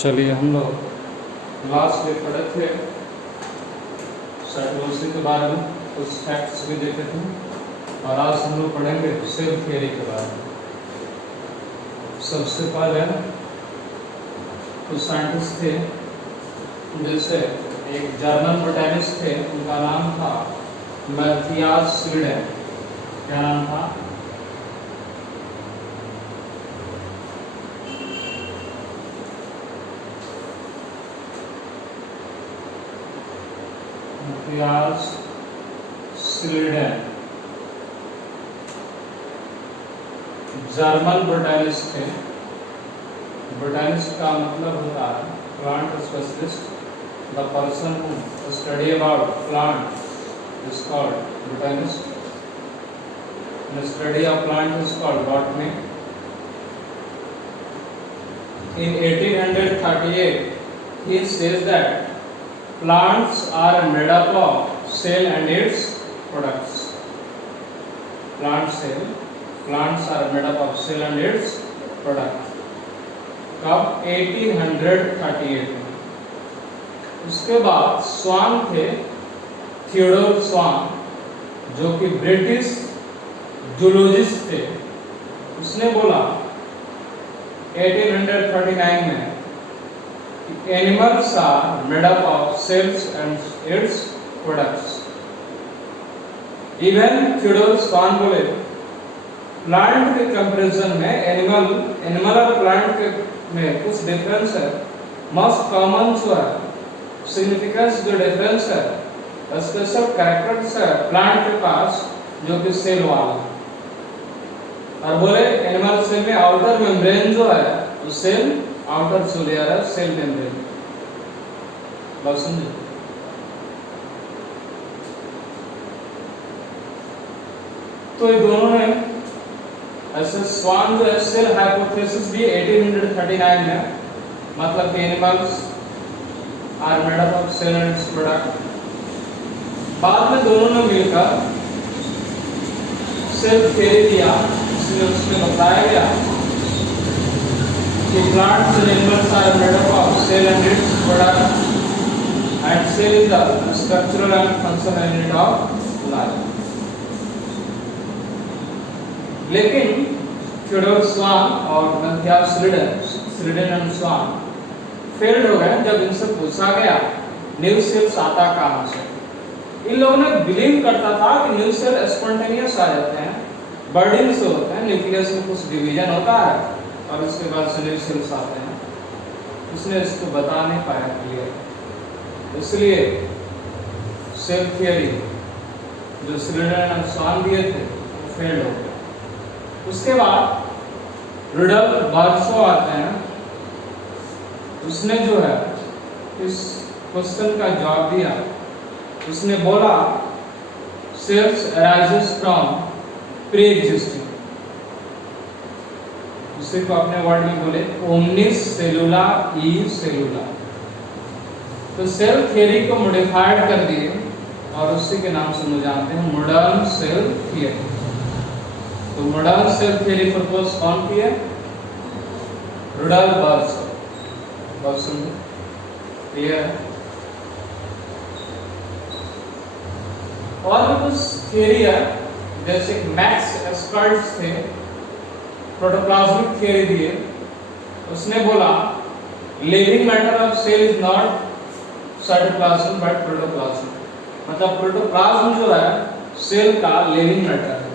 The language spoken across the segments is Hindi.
चलिए हम लोग लास्ट डे पढ़े थे साइकोलॉजी के बारे में, कुछ फैक्ट्स भी देखे थे और आज हम लोग पढ़ेंगे सेल थियरी के बारे में। सबसे पहले कुछ साइंटिस्ट थे, जैसे एक जर्मन बोटैनिस्ट थे, उनका नाम था मैथियास स्वीडेन। क्या नाम था? मैथियास स्वीडेन, जर्मन बोटैनिस्ट थे। बोटैनिस्ट का मतलब होता है plant specialist. The person who study about plant is called botanist. The study of plant is called botany. In 1838, he says that plants are made up of cell and its products. Plants are made up of cell and its product. कब? 1838 में। उसके बाद स्वान थे, थियोडोर स्वान, जो कि ब्रिटिश जूलॉजिस्ट थे। उसने बोला 1839 में कि animals are made up of cells and its products. Even Theodor Schwann बोले प्लांट के कंपैरिजन में एनिमल और प्लांट के में कुछ डिफरेंस है। मोस्ट कॉमन जो है सिग्निफिकेंस, जो डिफरेंस है, स्पेशल कैरेक्टर्स है प्लांट के पास, जो कि सेल वाला है। और बोले एनिमल सेल में आउटर मेम्ब्रेन जो है वो सेल आउटर लेयर है, सेल मेम्ब्रेन। बात समझे? तो ये दोनों ने ऐसे स्वान जो है सेल हाइपोथेसिस दी 1839 में, मतलब कि animals are made up of cell and its product. बाद में दोनों ने मिलकर सेल थियरी दिया, इसमें उसमें बताया गया कि plants and animals are made up of cell and its product and cell is the structural and functional unit of life. लेकिन थियोडोर स्वान और Matthias Schleiden and Schwann failed हो गए जब इनसे पूछा गया न्यू सेल्स आता कहाँ से। इन लोगों ने बिलीव करता था कि न्यू सेल स्पॉन्टेनियस आ जाते हैं, बर्डिंग से होते हैं, न्यूक्लियस में कुछ डिवीजन होता है और उसके बाद से न्यू सेल्स आते हैं। इसने इसको बता नहीं पाया क्लियर, इसलिए सेल थियरी जो स्वीडेन और स्वान दिए थे वो फेल हो गया। उसके बाद रुडोल्फ बर्सो आते हैं, उसने जो है इस क्वेश्चन का जवाब दिया। उसने बोला cells arises from pre existing, उसी को अपने वर्ड में बोले ओमनिस सेलुला ई सेलुला। तो सेल थियरी को मॉडिफाइड कर दिए और उसी के नाम से हम जानते हैं मॉडर्न सेल थियरी। तो मॉडर्न सेल थियरी प्रपोज कौन किए? रुडोल्फ बर्सो। बहुत सुंदर, क्लियर है? और भी कुछ थियरी है, जैसे मैक्स एस्पर्ट्स थे, प्रोटोप्लाज्मिक थियरी दिए। उसने बोला living matter of cell is not cytoplasm but protoplasm, मतलब प्रोटोप्लाज्म जो है सेल का लिविंग मैटर है।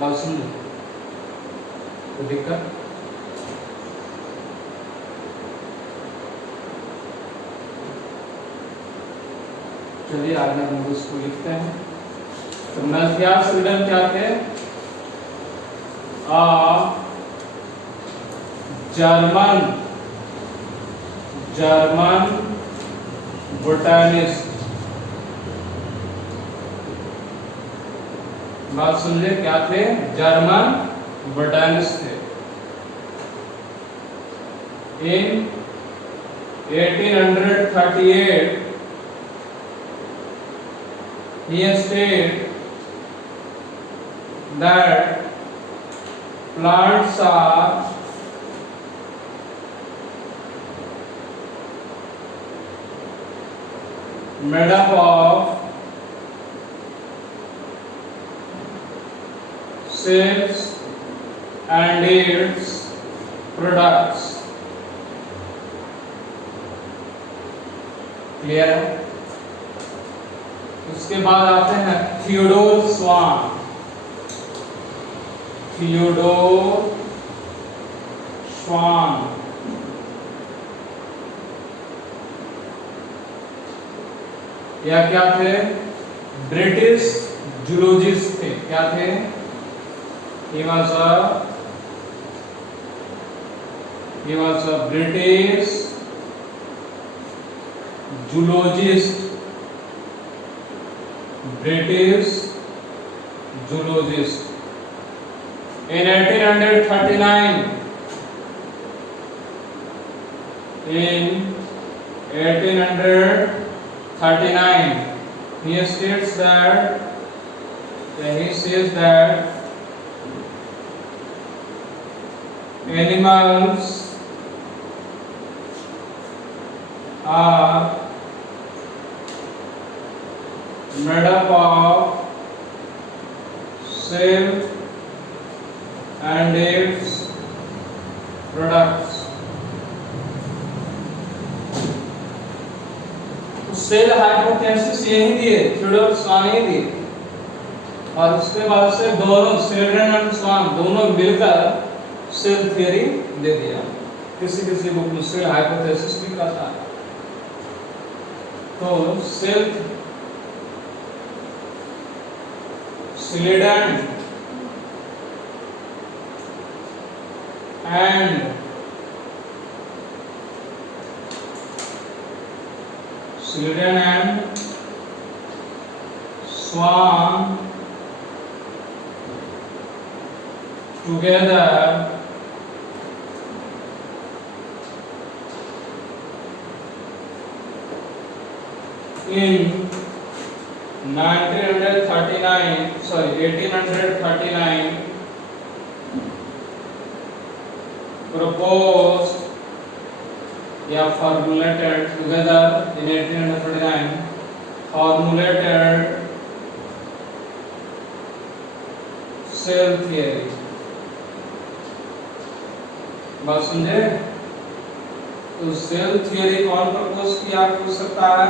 बात सुनिए, कोई दिक्कत? चलिए आगे हम उसको लिखते हैं। तो मैथियास स्वीडेन क्या थे? German botanist. बात सुन ले, क्या थे? जर्मन बोटैनिस्ट थे। इन 1838 he stated that plants are made up of cells and its products. Clear है? उसके बाद आते हैं थियोडोर स्वान। थियोडोर स्वान या क्या थे? ब्रिटिश जूलॉजिस्ट थे। क्या थे? He was a British zoologist. British zoologist. In 1839, he states that animals are made up of cell and its products. Cell hypothesis यही दिए, थियोडोर स्वान ही दिए, और उसके बाद से दोनों स्लिडन और स्वान दोनों मिलकर सेल थियरी दे दिया। किसी किसी बुक में सेल हाइपोथेसिस भी कहता है। तो cell Schleiden and Schwann together in 1839 proposed या formulated together in 1839 formulated cell theory। बात समझे? तो सेल थियरी कौन प्रपोज किया पूछ सकता है?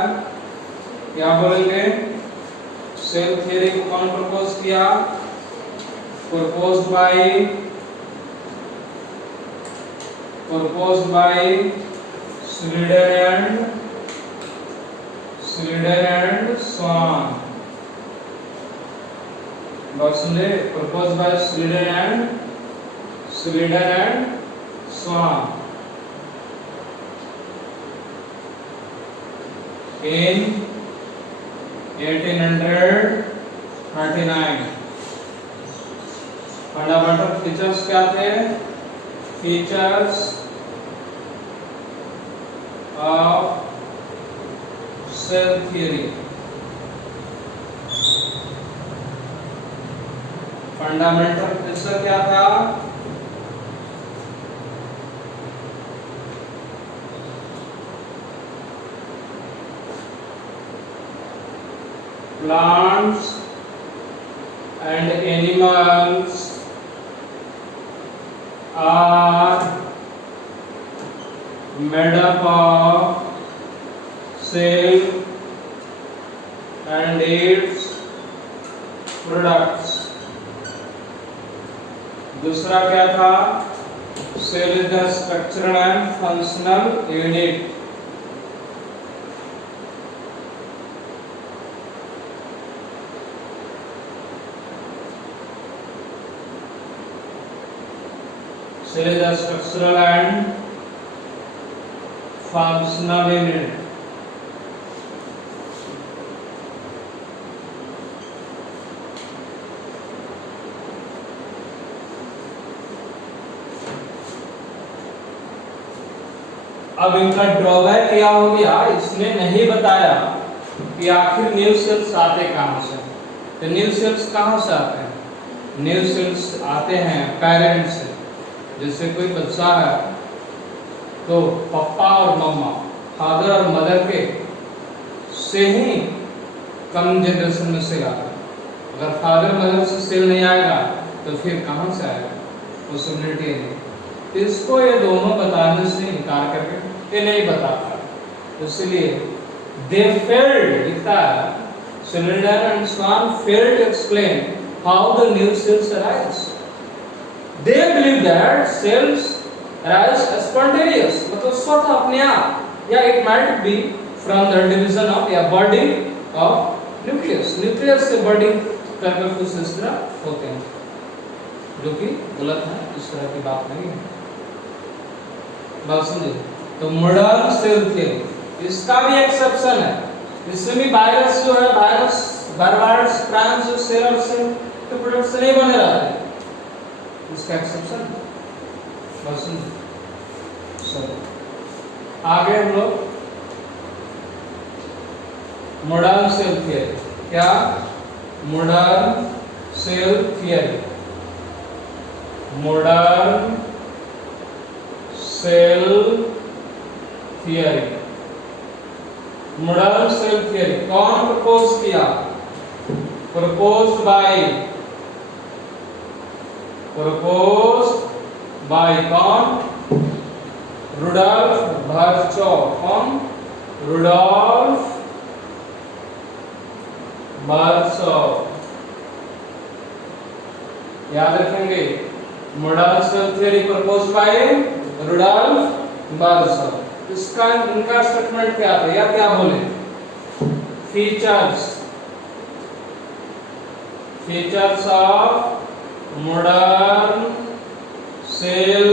क्या बोलेंगे? सेल थियरी को कौन प्रपोज किया? proposed by Sliden and Swan। बात समझे? proposed by Sliden and Swan in 1839। Fundamental features क्या थे? Features of cell theory. Fundamental feature क्या था? plants and animals are made up of cell and its products। दूसरा क्या था? cell is the structural and functional unit। Cell is the structural and functional unit। अब इनका ड्रॉबैक क्या हो गया? इसने नहीं बताया कि आखिर न्यू सेल्स आते कहां से। तो न्यू सेल्स कहां से आते हैं? न्यू सेल्स आते हैं पेरेंट्स से। जैसे कोई बच्चा है तो पापा और मम्मा, फादर और मदर के से ही कमिंग जनरेशन में सेल आता है। अगर फादर मदर से सेल नहीं आएगा तो फिर कहाँ से आएगा, पॉसिबिलिटी नहीं। तो इसको ये दोनों बताने से इनकार करके ये नहीं बताता, इसलिए दे फेल्ड लिखता है, सिलिंडर and Schwann failed to explain how the new cells arise. They believe that cells arise spontaneous, मतलब स्वतः अपने आप, या it might be from the division of या बर्डिंग ऑफ न्यूक्लियस, न्यूक्लियस से बर्डिंग करके कुछ इस तरह होते हैं, जो कि गलत है, इस तरह की बात नहीं है। बात समझे? तो मॉडर्न सेल थ्योरी इसका भी एक्सेप्शन है, इसमें भी वायरस जो है, वायरस बारवार्ड्स प्राइम्स जो सेल और सेल के प्रोडक्ट से नहीं बने रहते हैं, इसका एक्सेप्शन है। बात समझे? चलो आगे हम लोग मॉडर्न सेल थियरी, क्या modern cell theory, modern cell theory, modern cell theory कौन प्रपोज किया? प्रपोज्ड बाय कौन? Rudolf Virchow. कौन? रुडोल्फ वर्चोव, याद रखेंगे। Modern cell theory proposed by Rudolf Virchow. इसका इनका स्टेटमेंट क्या था या क्या बोले? Features of modern cell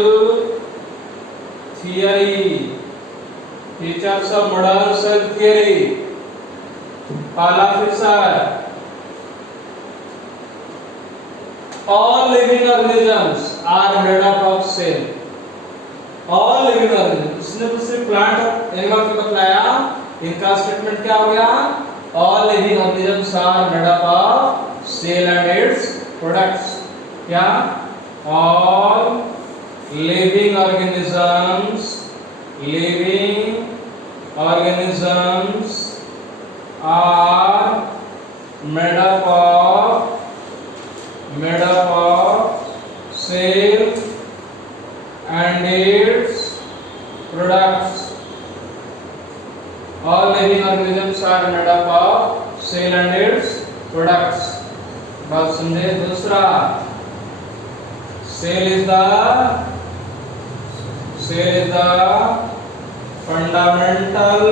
theory, features of modern cell theory. पहला feature, all living organisms are made up of cell। all living organisms, इसने तो सिर्फ प्लांट और एनिमल को बतलाया, इनका स्टेटमेंट क्या हो गया? all living organisms are made up of cell and its products। क्या? all living organisms are made up of cell and its products। all living organisms are made up of cell and its products। बात समझे? दूसरा, cell is the fundamental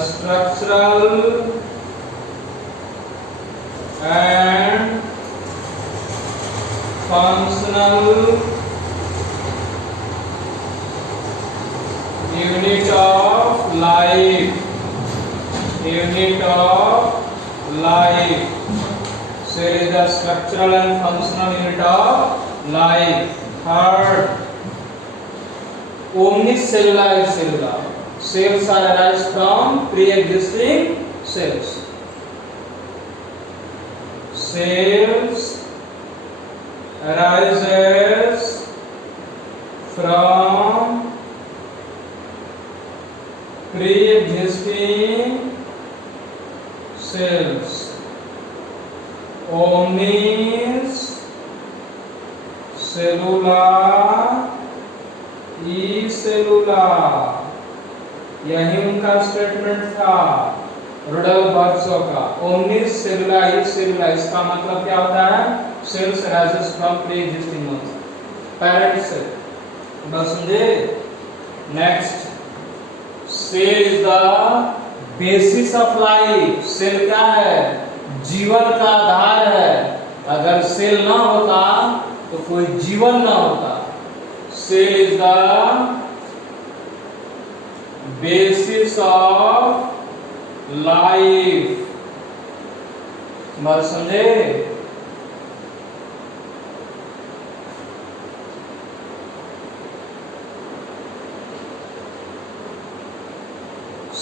structural and functional unit of life। Cell is the structural and functional unit of life। Third, omnicellular is cellular, cells are arise from pre-existing cells। cells arises from pre-existing cells। omnicellular e-cellular, यही उनका स्टेटमेंट था रुडोल्फ वर्चोव का। omnicellular e-cellular, इसका मतलब क्या होता है? cells arises from pre-existing parent cell। बस समझे? Next, cell is the basis of life। cell क्या है? जीवन का आधार है। अगर सेल ना होता तो कोई जीवन ना होता। Cell is the basis of life. बात समझे?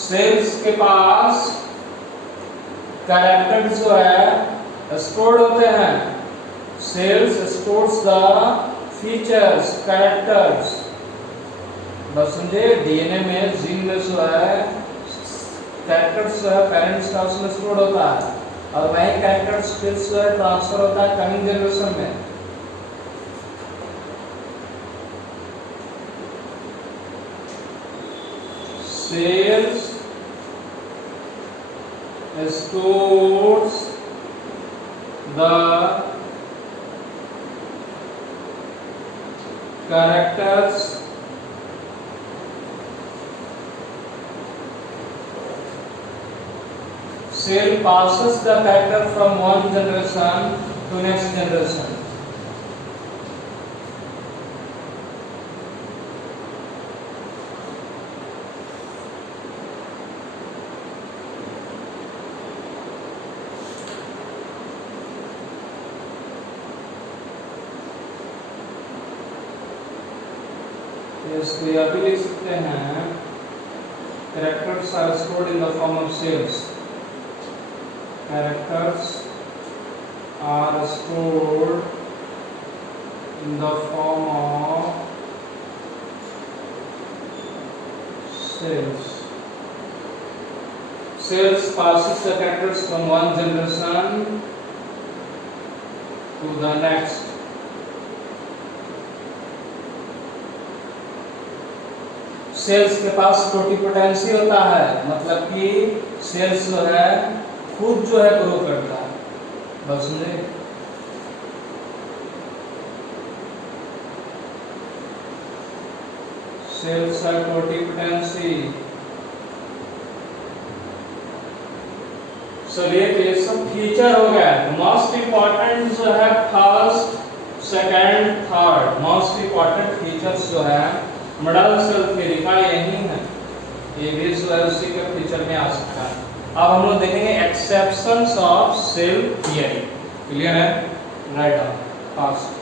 सेल्स के पास कैरेक्टर जो है स्टोर्ड होते हैं। Cells stores the features, characters बस समझे, डीएनए में जीन में जो है कैरेक्टर्स जो है पेरेंट्स का उसमें स्टोर होता है, और वही कैरेक्टर्स फिर जो है ट्रांसफर होता है कमिंग जनरेशन में। Cells stores the characters cell passes the character from one generation to next generation. इसको यह भी लिख सकते हैं, characters are stored in the form of cells. Characters are stored in the form of cells. Cells passes the characters from one generation to the next. Cells के पास टोटिपोटेंसी होता है, मतलब कि सेल्स जो है खुद जो है ग्रो करता है। बस समझे, सेल्स है टोटिपोटेंसी। चलिए, ये सब फीचर हो गया। मोस्ट इंपॉर्टेंट जो है first, second, third, most important features जो है मॉडल सेल थ्योरी का यही है, ये भी जो है उसी के फीचर में आ सकता है। अब हम लोग देखेंगे exceptions of cell theory. Clear है? Right on fast.